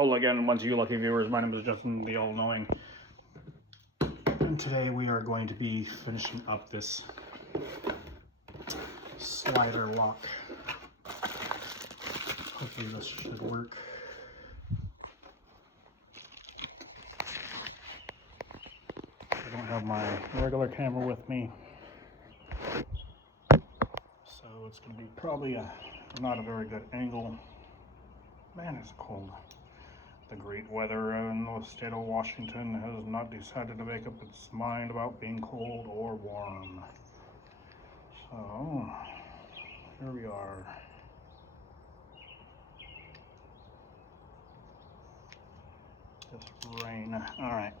Hello again, once you lucky viewers. My name is Justin, the all-knowing. And today we are going to be finishing up this slider lock. Hopefully this should work. I don't have my regular camera with me, so it's going to be probably not a very good angle. Man, it's cold. The great weather in the state of Washington has not decided to make up its mind about being cold or warm. So, here we are. Just rain. Alright.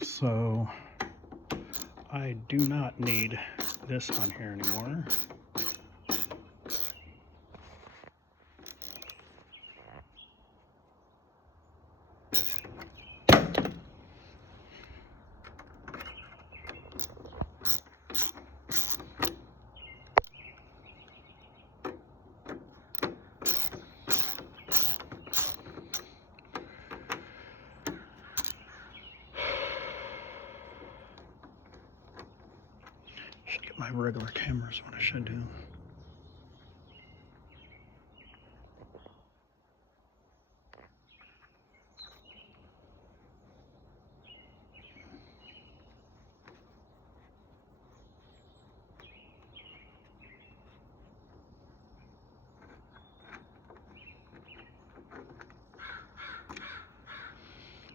So, I do not need this on here anymore. Get my regular camera is what I should do.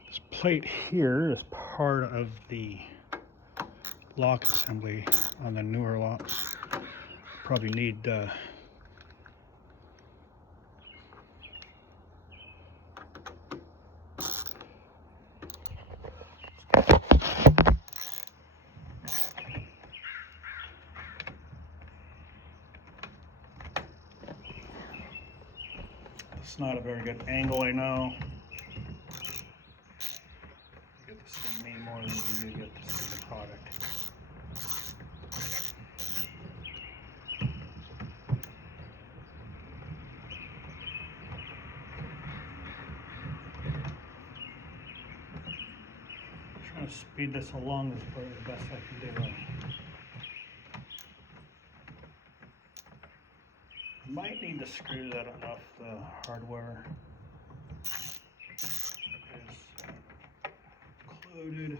This plate here is part of the lock assembly on the newer locks. Probably need it's not a very good angle, I know. You get to see me more than you get to see the product. Trying to speed this along is probably the best I can do. Might need the screws. I don't know if the hardware is included.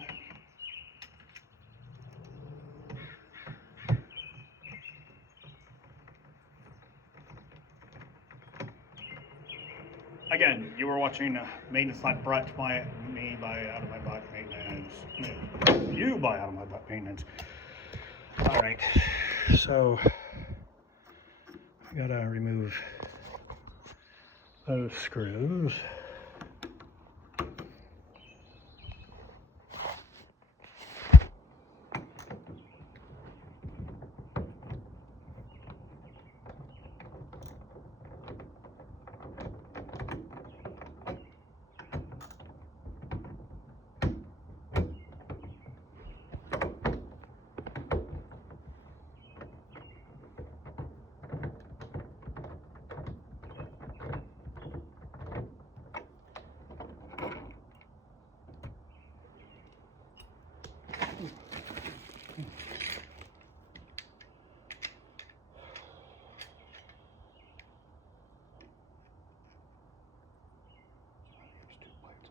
Again, you were watching Maintenance Life brought to me by Out of My Butt Maintenance. You by Out of My Butt Maintenance. Alright, so I gotta remove those screws.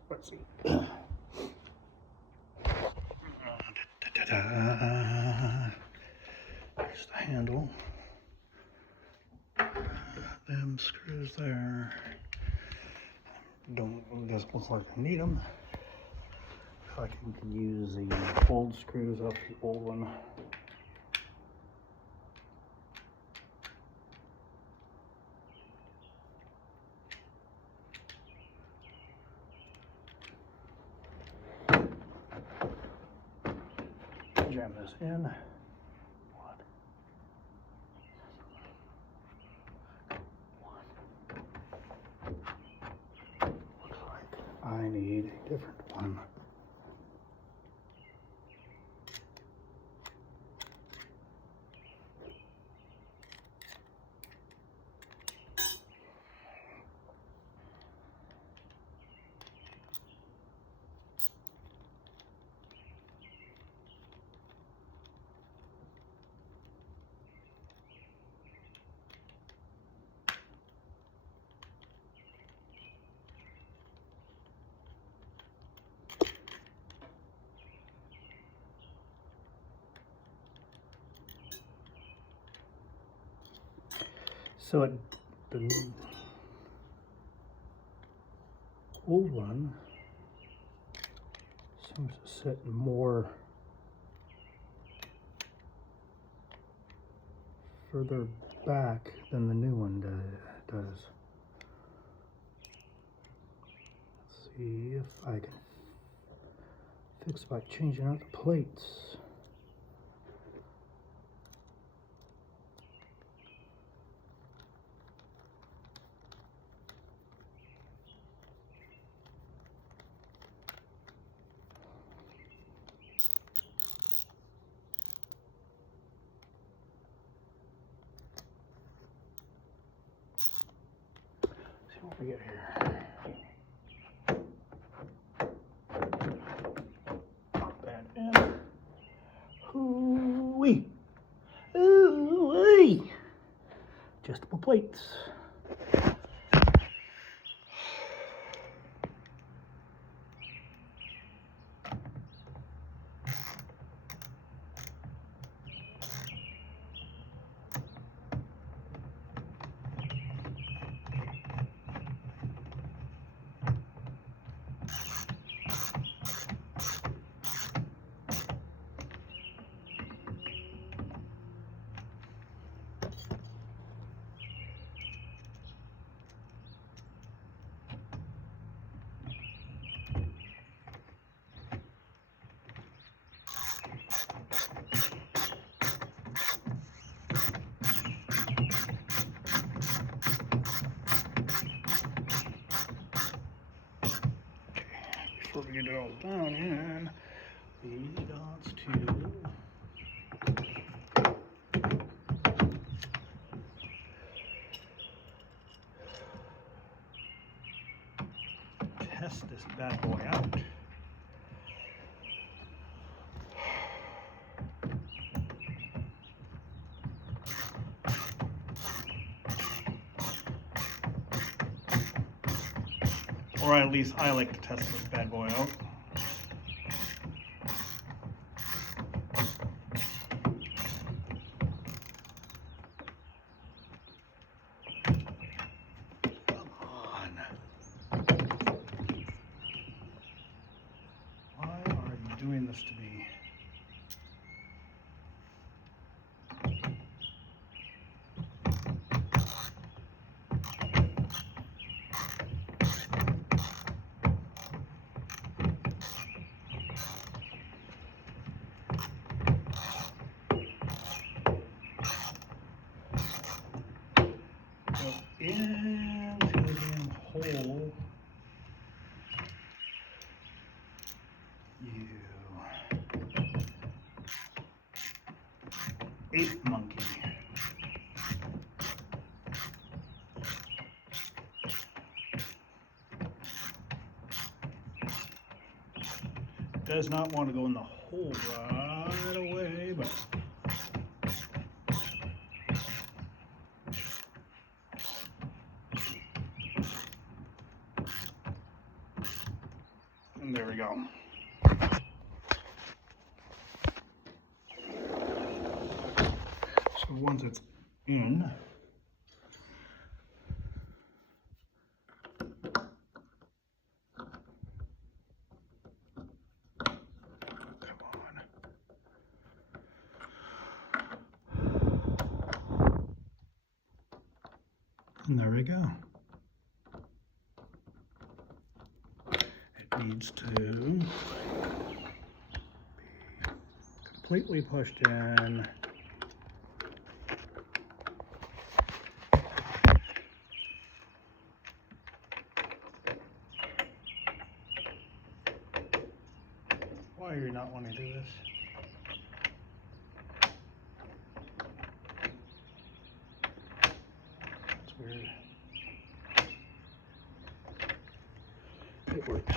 Let's see. Here's the handle. Them screws there. Doesn't look like I need them. If I can use the old screws off the old one. Jam this in. Looks like I need a different one. So the old one seems to sit more further back than the new one does. Let's see if I can fix by changing out the plates. See what we get here. Pop that in. Hoo-wee! Ooh-wee! Adjustable plates. Before we get it all down in, we got to test this bad boy out. Or at least I like to test this bad boy out. Come on. Why are you doing this to me? Into the damn hole. You ape monkey. Does not want to go in the hole right away, but and there we go. So once it's in, come on. And there we go. It needs to be completely pushed in. Why are you not wanting to do this? That's weird. It works.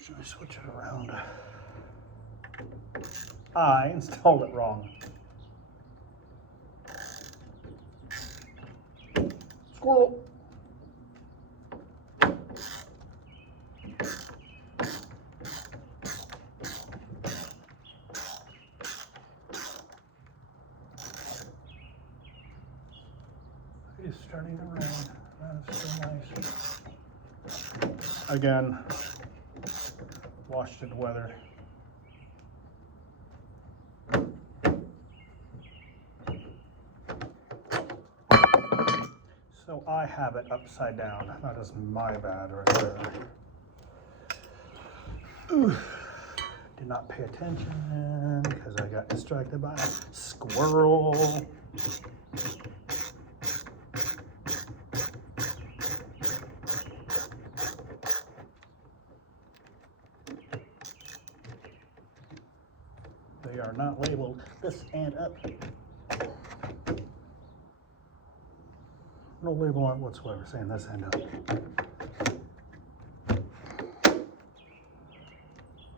Should I switch it around? I installed it wrong. Squirrel. is starting to rain. That is so nice. Again, Washington weather. So I have it upside down. That is my bad right there. Ooh. Did not pay attention because I got distracted by a squirrel. They are not labeled this and up. No label on it whatsoever saying this and up. You're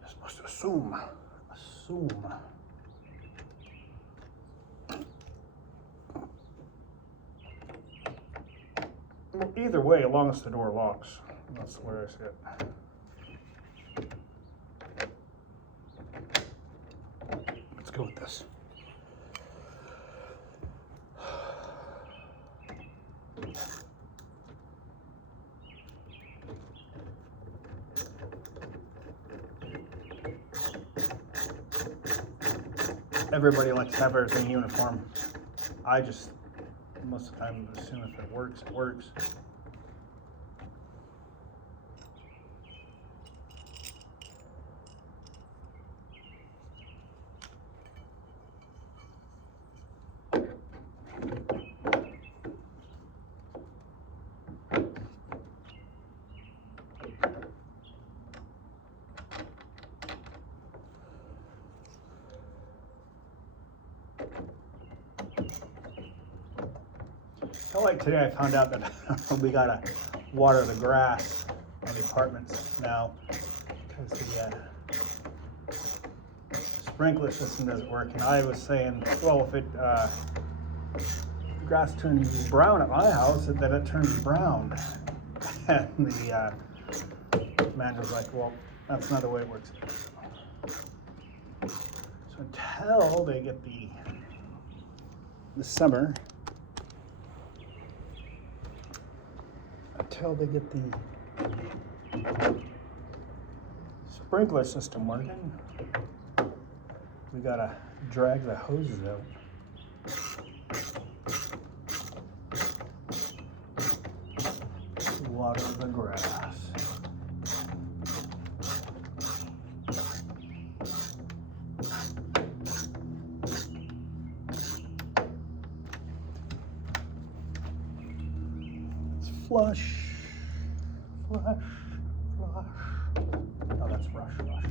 supposed to assume. Well, either way, as long as the door locks. That's where I see it. Let's go with this. Everybody likes to have everything uniform. I just, most of the time, assume if it works, it works. So like today I found out that we gotta water the grass on the apartments now because the sprinkler system doesn't work. And I was saying, well, if the grass turns brown at my house, then it turns brown. And the man was like, well, that's not the way it works. So until they get the summer, until they get the sprinkler system working, we gotta drag the hoses out. To water the grass. Flush, flush, flush. Oh, that's rush, rush.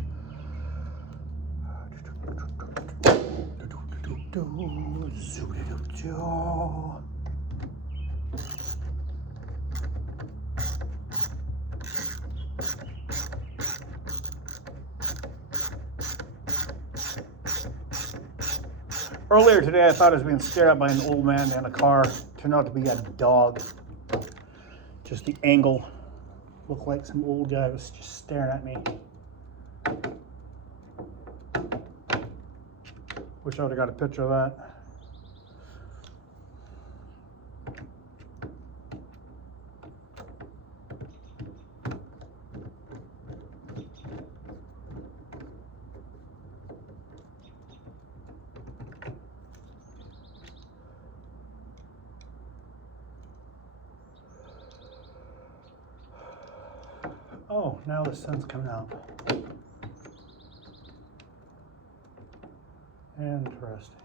Earlier today, I thought I was being stared at by an old man in a car. Turned out to be a dog. Just the angle looked like some old guy was just staring at me. Wish I would have got a picture of that. Oh, now the sun's coming out. Interesting.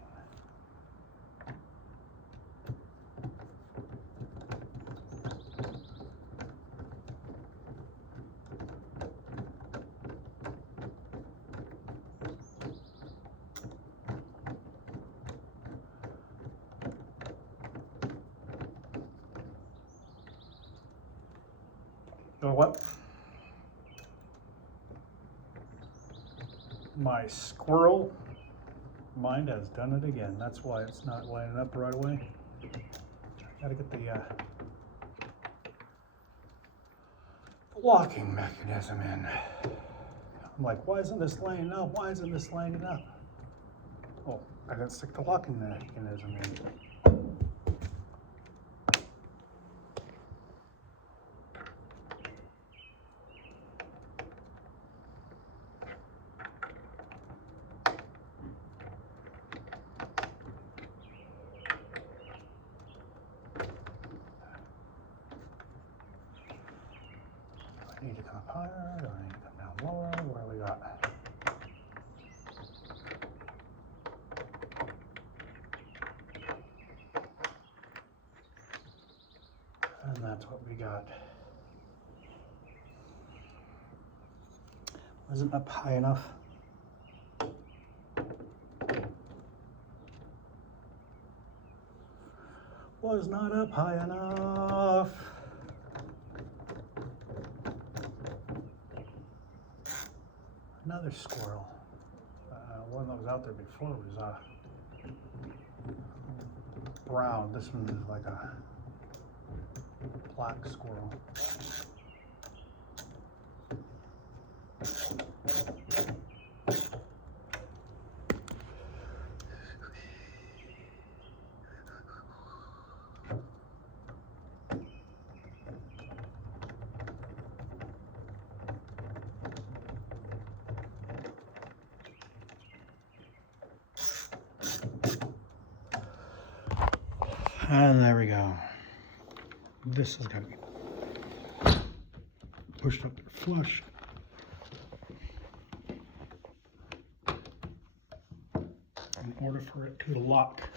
You know what? My squirrel mind has done it again. That's why it's not lining up right away. Gotta get the locking mechanism in. I'm like, why isn't this lining up? Why isn't this lining up? Oh, I didn't stick the locking mechanism in. higher? Do I need to come down lower? What do we got? And that's what we got. Wasn't up high enough. Was not up high enough. Another squirrel. One that was out there before was brown. This one is like a black squirrel. And there we go. This has got to be pushed up there flush. In order for it to lock.